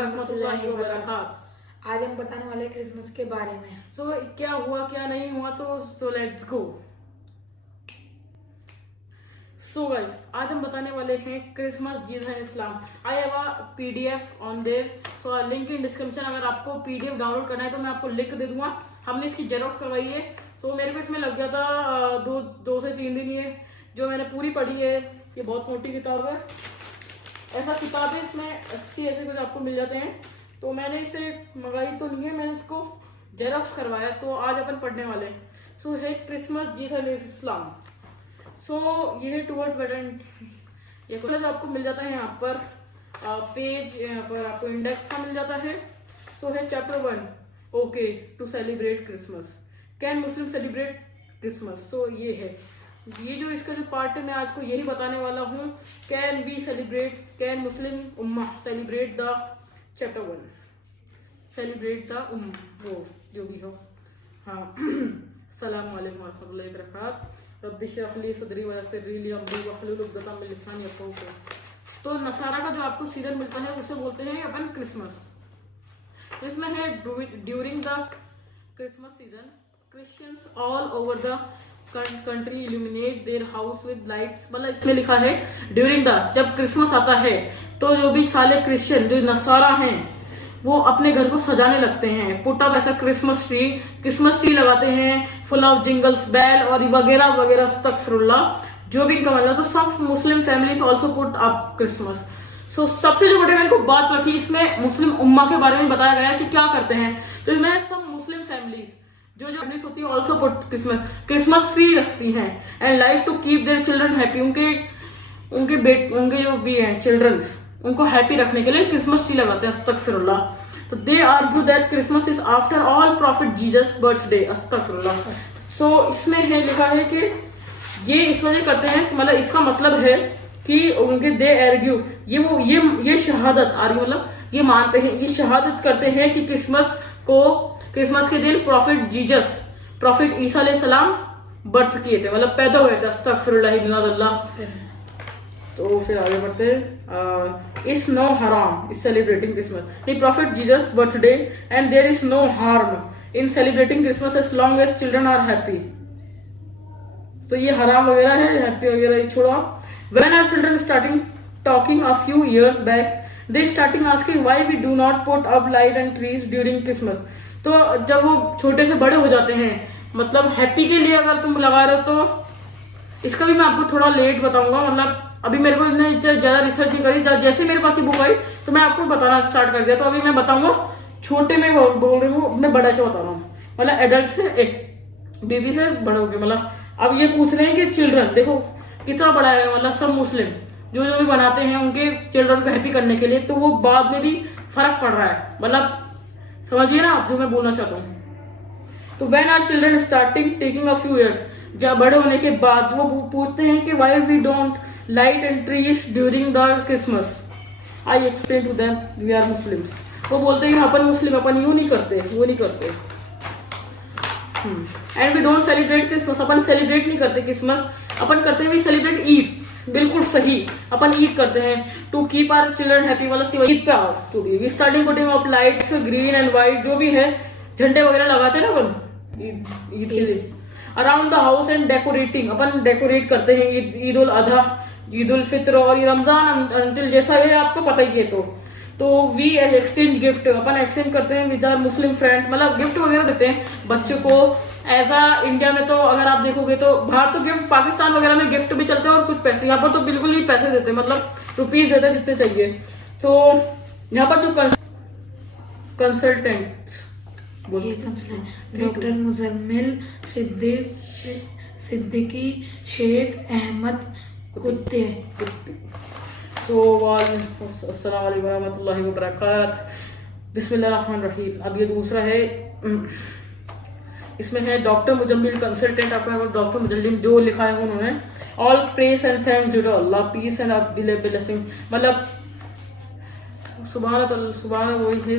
रहमतुल्लाहि व बरकातहू। आज हम बताने वाले हैं क्रिसमस के बारे में। सो क्या हुआ क्या नहीं हुआ, तो लेट्स गो। सो गाइस, आज हम बताने वाले हैं Christmas Jesus and Islam. I have a PDF on their, so link in description. अगर आपको पीडीएफ डाउनलोड करना है तो मैं आपको लिंक दे दूंगा। हमने इसकी जेरॉक्स करवाई है। सो मेरे को इसमें लग गया था दो से 3 दिन। ये जो मैंने पूरी पढ़ी है, ये बहुत मोटी किताब है। ऐसा किताब है, इसमें 80 ऐसे कुछ आपको मिल जाते हैं। तो मैंने इसे मंगाई तो नहीं है, मैंने इसको जेरॉक्स करवाया। तो आज अपन पढ़ने वाले हैं। सो है क्रिसमस जीसस एंड इस्लाम। सो ये है टूवर्ड्स बेटर। ये कॉलेज आपको मिल जाता है यहाँ पर पेज, यहाँ पर आपको इंडेक्स मिल जाता है। सो है chapter 1, okay to celebrate Christmas, can Muslim celebrate Christmas. So ये है, ये जो इसका जो पार्ट है, मैं आज को यही बताने वाला हूँ। Can we celebrate, can Muslim उम्मा celebrate the chapter 1, celebrate the वो जो भी हो। हाँ अस्सलाम वालेकुम रहमतुल्लाहि व बरकातहू। रब्बि इश्रह ली सदरी व यस्सिर ली अमरी वहलुल उक़दतम मिन लिसानी यफ़क़हू क़ौली। तो नसारा का जो आपको सीजन मिलता है उसे बोलते हैं अपन क्रिसमस। तो इसमें है during the Christmas season Christians all over the country illuminate their house with lights. मतलब इसमें लिखा है ड्यूरिंग द, जब क्रिसमस आता है तो जो भी साले क्रिश्चियन जो नसारा हैं वो अपने घर को सजाने लगते हैं। पुट अप ऐसा क्रिसमस ट्री लगाते हैं, फुल ऑफ जिंगल्स, बैल और वगैरह वगैरह, अस्तगफिरुल्लाह, जो भी इनका मतलब। तो सब Muslim families also put up Christmas. So सबसे जो बड़े मैंने को बात रखी, इसमें मुस्लिम उम्मा के बारे में बताया गया है कि क्या करते हैं। तो इसमें सब मुस्लिम फैमिलीज जो फैमिलीज होती है ऑल्सो पुट क्रिसमस ट्री रखती हैं and like to keep their children happy. उनके जो भी हैं चिल्ड्रंस, उनको हैप्पी रखने के लिए क्रिसमस ट्री लगाते हैं। अस्तगफिरुल्लाह। तो they argue that Christmas is after all prophet Jesus birthday. अस्तगफिरुल्लाह। सो इसमें है लिखा है कि ये इस वजह करते हैं, मतलब इसका मतलब है कि उनके दे आर्ग्यू, ये शहादत आर्ग्यू मतलब ये मानते हैं, ये शहादत करते हैं कि क्रिसमस के दिन प्रॉफिट ईसा अलैहि सलाम बर्थ किए थे, मतलब पैदा हुए थे। अस्तगफिरुल्लाह। तो फिर आगे बढ़ते हैं। इस नो हराम इज सेलिब्रेटिंग क्रिसमस, नहीं prophet Jesus birthday and there is no harm in celebrating Christmas as long as children are happy. तो ये हराम वगैरह है, हैप्पी वगैरह छोड़ो। When are children starting talking a few years back, they starting asking why we do not put up light and trees during Christmas. तो जब वो छोटे से बड़े हो जाते हैं, मतलब हैप्पी के लिए अगर तुम लगा रहे हो, तो इसका भी मैं आपको थोड़ा लेट बताऊंगा। मतलब अभी मेरे को इतने ज्यादा रिसर्च नहीं करी, जैसे मेरे पास ये बुक आई तो मैं आपको बताना स्टार्ट कर दिया। तो अभी मैं बताऊंगा, छोटे में बोल रही हूँ, मैं बड़ा क्या बता रहा हूँ, मतलब एडल्ट से एक बेबी से बड़े हो गए। मतलब अब ये पूछ रहे हैं कि चिल्ड्रन देखो कितना बड़ा है, मतलब सब मुस्लिम जो भी बनाते हैं उनके चिल्ड्रन को हैप्पी करने के लिए, तो वो बाद में भी फर्क पड़ रहा है। मतलब समझिए ना आप जो मैं बोलना चाहता हूँ। तो when are children starting taking a few years, जब बड़े होने के बाद वो पूछते हैं कि why we don't light and trees during the Christmas. I explain to them we are Muslims. वो बोलते हैं अपन मुस्लिम, अपन यूं नहीं करते, वो नहीं करते। And we don't celebrate Christmas, अपन सेलिब्रेट नहीं करते क्रिसमस, अपन करते हैं वी सेलिब्रेट ईद। बिल्कुल सही, अपन ईद करते हैं to keep our children happy. वाला सिवा ईद पे आओ तो भी starting putting off lights green and white, जो भी है झंडे वगैरह लगाते हैं ना अपन ईद के लिए। Around the house and decorating, upon decorate करते हैं ईद उल अधा, ईद उल फित्र और ये रमजान अंटिल, जैसा ये आपको पता ही है। तो वी एज एक्सचेंज गिफ्ट, अपन एक्सचेंज करते हैं विद आवर मुस्लिम फ्रेंड, मतलब गिफ्ट वगैरह देते हैं बच्चों को। ऐसा इंडिया में तो अगर आप देखोगे तो बाहर तो गिफ्ट, पाकिस्तान वगैरह में गिफ्ट भी चलते हैं और कुछ पैसे, यहाँ पर तो बिल्कुल ही पैसे देते हैं, मतलब रुपीज देते हैं जितने चाहिए। तो यहाँ पर जो कंसल्टेंट डॉक्टर मुजम्मिल सिद्दीकी शेख अहमद कुत्ते। तो अस्सलाम वालेकुम रहमतुल्लाहि व बरकातहू। बिस्मिल्लाहिर्रहमानिर्रहीम। अब ये दूसरा है, इसमें है डॉक्टर मुजम्मिल कंसल्टेंट, आपका डॉक्टर मुजम्मिल जो लिखा है उन्होंने। All praise and thanks to Allah, peace and blessing, मतलब सुभान वही है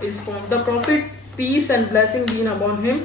the prophet peace and blessing been upon him.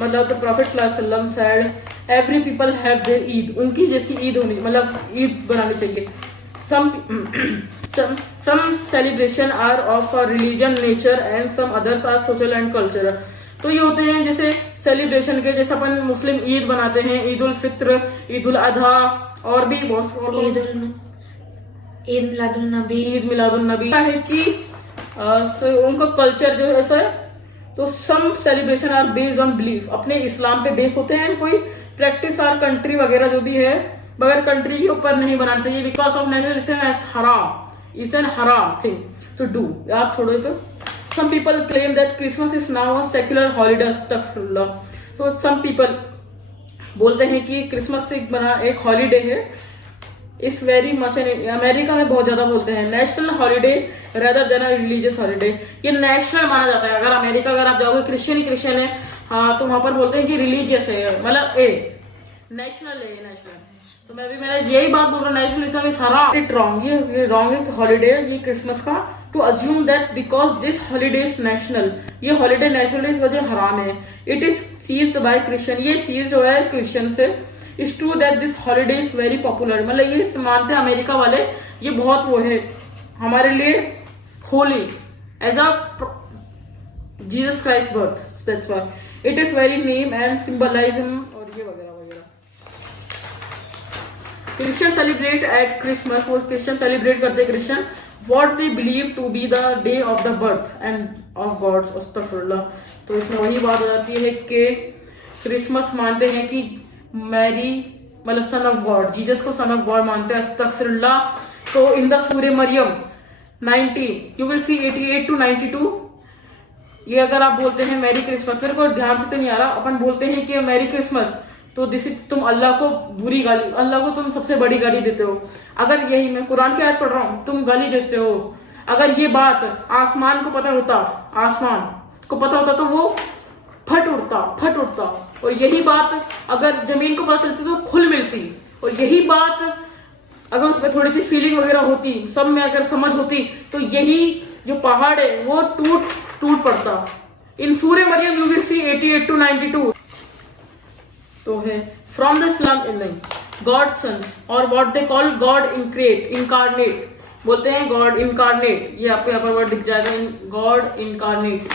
मतलब द प्रॉफिट सल्लल्लाहु अलैहि वसल्लम said every people have their Eid, उनकी जैसी ईद होनी, मतलब ईद बनानी चाहिए। some celebration are of a religion nature and some others are social and cultural. तो ये होते हैं जैसे सेलिब्रेशन के, जैसे अपन मुस्लिम ईद बनाते हैं, ईद उल फित्र, ईद उल अधा, और भी बहुत ईद मिलादुन नबी है कि उनका कल्चर जो है ऐसा है. तो some celebration are based on belief, अपने इस्लाम पे बेस होते हैं. कोई प्रैक्टिस आर कंट्री वगैरह जो भी है बगैर कंट्री के ऊपर नहीं बनाना चाहिए, बिकॉज ऑफ नेशनलिज्म एज हराम, इज एन हराम थिंग टू डू. आप छोड़ो तो some people claim that Christmas is now a secular holiday. अस्तगफिरुल्लाह. तो some people बोलते हैं कि क्रिसमस एक बना एक हॉलीडे है. इस वेरी मच अमेरिका में बहुत ज्यादा बोलते हैं national holiday rather than religious holiday. ये नेशनल माना जाता है. अगर अमेरिका अगर आप जाओगे क्रिश्चियन है, हाँ, तो वहां पर बोलते हैं कि रिलीजियस है, मतलब नेशनल है, नेशनल. तो मैंने यही बात बोल रहा हूँ, नेशनलिज्म इज हराम. इट रॉन्ग, ये रॉन्ग है हॉलीडे ये क्रिसमस का. To assume that because this holiday is national, ये हॉलीडे नेशनल इस वजह हराम है. It is seized by Christian, ये सीज्ड हुआ है क्रिश्चियन से. It's true that this holiday is very popular, मतलब ये मानते हैं अमेरिका वाले ये बहुत वो है हमारे लिए holy as a Jesus Christ birth. That's why it is very name and symbolism और ये वगैरह वगैरह. क्रिश्चियन सेलिब्रेट एट क्रिसमस, वो क्रिश्चियन सेलिब्रेट करते Christian what they believe to be the day of the birth and of God. अस्तगफिरुल्लाह. तो इसमें वही बात हो जाती है कि क्रिसमस मानते हैं कि मैरी मतलब सन ऑफ गॉड, जीसस को सन ऑफ गॉड मानते हैं. अस्तगफिरुल्लाह. तो इन द सूरे मरियम 90 यू विल सी 88 to 92, ये अगर आप बोलते हैं मैरी क्रिसमस, मेरे को ध्यान से तो नहीं आ रहा, अपन बोलते हैं कि मैरी क्रिसमस, तो दिस तुम अल्लाह को बुरी गाली, अल्लाह को तुम सबसे बड़ी गाली देते हो. अगर यही मैं कुरान की आयत पढ़ रहा हूं, तुम गाली देते हो. अगर ये बात आसमान को पता होता, आसमान को पता होता तो वो फट उड़ता. और यही बात अगर जमीन को पता चलती तो खुल मिलती. और यही बात अगर उसमें थोड़ी सी फीलिंग वगैरह होती, सब में अगर समझ होती, तो यही जो पहाड़ है वो टूट पड़ता. इन सूरे मरियम यू विल सी 88 to 92. तो है from the Islam God sons और what they call God incarnate, बोलते हैं गॉड इनकारनेट. ये आपको यहाँ पर वर्ड दिख जाएगा, god incarnate.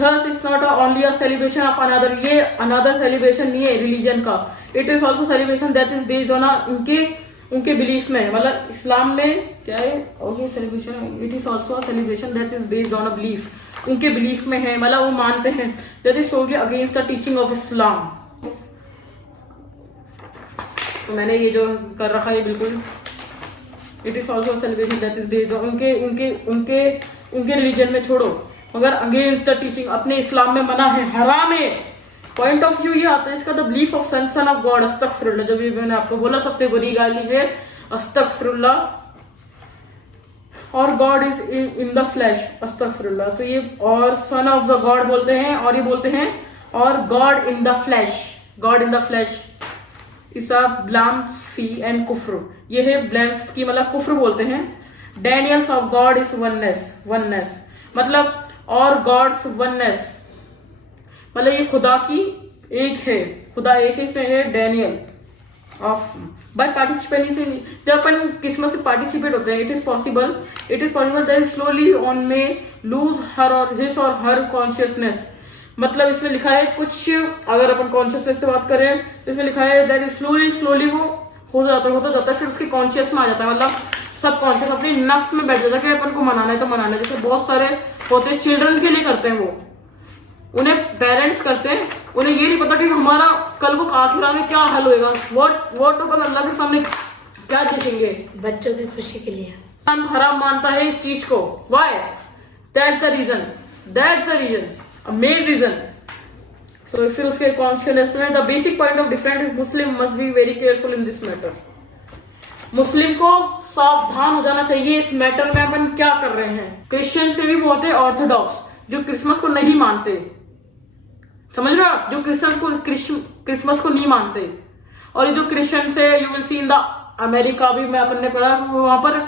There's is not only a celebration of another, ये अनदर सेलिब्रेशन नहीं है रिलीजन का. It is also celebration that is based on उनके बिलीफ में, मतलब इस्लाम में क्या है okay celebration. It is also celebration that is based on a belief, उनके बिलीफ में है, मतलब वो मानते हैं that is totally against the teaching of Islam. तो मैंने ये जो कर रखा है बिल्कुल, it is also celebration that is based on उनके रिलीजन में छोड़ो, मगर अगेंस्ट द टीचिंग, अपने इस्लाम में मना है, हराम है. पॉइंट ऑफ व्यू ये आता है इसका, the belief of son of God. अस्तगफिरुल्लाह. जब भी मैंने आपको बोला सबसे बुरी गाली है अस्तगफिरुल्लाह. और God is in the flesh. अस्तगफिरुल्लाह. तो ये और सन ऑफ द गॉड बोलते हैं, और ये बोलते हैं और God in the flesh. God in the flesh is a blasphemy and कुफ्र. ये है ब्लैम्स की मतलब कुफ्र बोलते हैं. Denials of God is oneness, मतलब और गॉड्स वननेस, मतलब ये खुदा की एक है, खुदा एक है. इसमें है डैनियल ऑफ बाय पार्टिसिपेटिंग. जब अपन क्रिसमस से पार्टिसिपेट होते हैं, it is possible that slowly on में लूज हर और हिज और हर कॉन्शियसनेस. मतलब इसमें लिखा है कुछ, अगर अपन कॉन्शियसनेस से बात करें तो इसमें लिखा है दैट स्लोली वो होता जाता है, फिर उसके कॉन्शियस में आ जाता है, मतलब सब कॉन्शियस अपनी नफ्स में बैठ जाता है कि अपन को मनाना है तो मनाना है. जैसे बहुत सारे होते हैं चिल्ड्रन के लिए करते हैं, वो उन्हें पेरेंट्स करते हैं, उन्हें ये नहीं पता कि हमारा कल को आखिरा में क्या हल होएगा, वो तो बस अल्लाह के सामने क्या देखेंगे, बच्चों की खुशी के लिए. हराम मानता है इस चीज को. Why? That's the reason, main reason. So फिर उसके कॉन्शियसनेस में the basic point of difference is Muslim must be very careful in this matter. मुस्लिम को सावधान हो जाना चाहिए इस मैटर में अपन क्या कर रहे हैं. क्रिश्चियन पे भी बहुत है ऑर्थोडॉक्स जो क्रिसमस को नहीं मानते, समझ रहे हो आप, जो क्रिसमस को नहीं मानते. और ये जो क्रिश्चियन से you will C in the America भी मैं अपन ने पढ़ा, वहां पर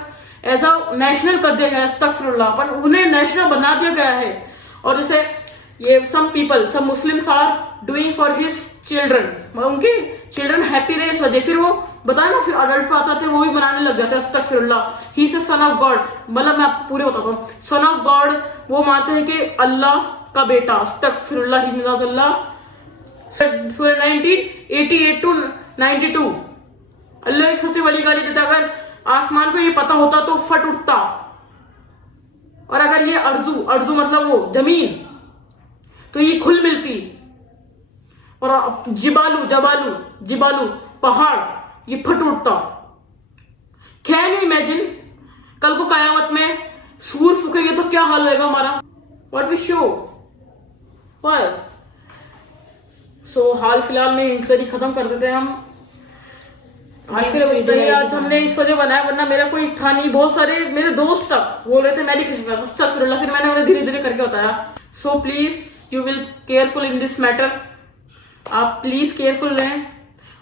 एज अ नेशनल कर दिया गया है. अस्तगफिरुल्लाह. अपन उन्हें नेशनल बना दिया गया है. और जैसे ये some Muslims are doing for his children, मतलब उनके चिल्ड्रन हैप्पी रहे इस वजह, फिर वो बताया ना, फिर अडल्ट पे आता है वो भी बनाने लग जाते हैं अस्तगफिरुल्लाह। ही से सन ऑफ गॉड, मतलब मैं आपको पूरे बताता हूँ। सन ऑफ गॉड वो मानते हैं कि अल्लाह का बेटा, अस्तगफिरुल्लाह ही मिनाल्लाह। सूरह 1988 टू 92 अल्लाह एक सबसे बड़ी गाली देता, अगर आसमान को ये पता होता तो फट उठता, और अगर ये अर्जू मतलब वो जमीन, तो ये खुल मिलती, और जिबालू पहाड़ ये फट उठता। कैन यू इमेजिन कल को कयामत में सूर फूकेंगे तो क्या हाल होएगा हमारा? व्हाट वी शो पर। सो हाल फिलहाल में इंक्वायरी खत्म कर देते हैं हम आज के लिए। आज हमने इस वजह बनाया, वरना मेरा कोई था नहीं। बहुत सारे मेरे दोस्त तक बोल रहे थे मैरी क्रिसमस, फिर मैंने उन्हें धीरे धीरे करके बताया। So please you will careful in this matter, आप प्लीज केयरफुल रहें।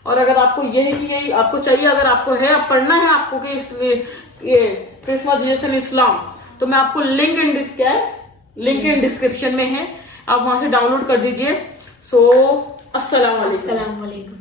और अगर आपको यही आपको चाहिए, अगर आपको है, अब पढ़ना है आपको कि ये क्रिसमस जीसस इस्लाम, तो मैं आपको लिंक इन डिस्क्रिप्शन में है, आप वहां से डाउनलोड कर दीजिए। सो अस्सलाम वालेकुम।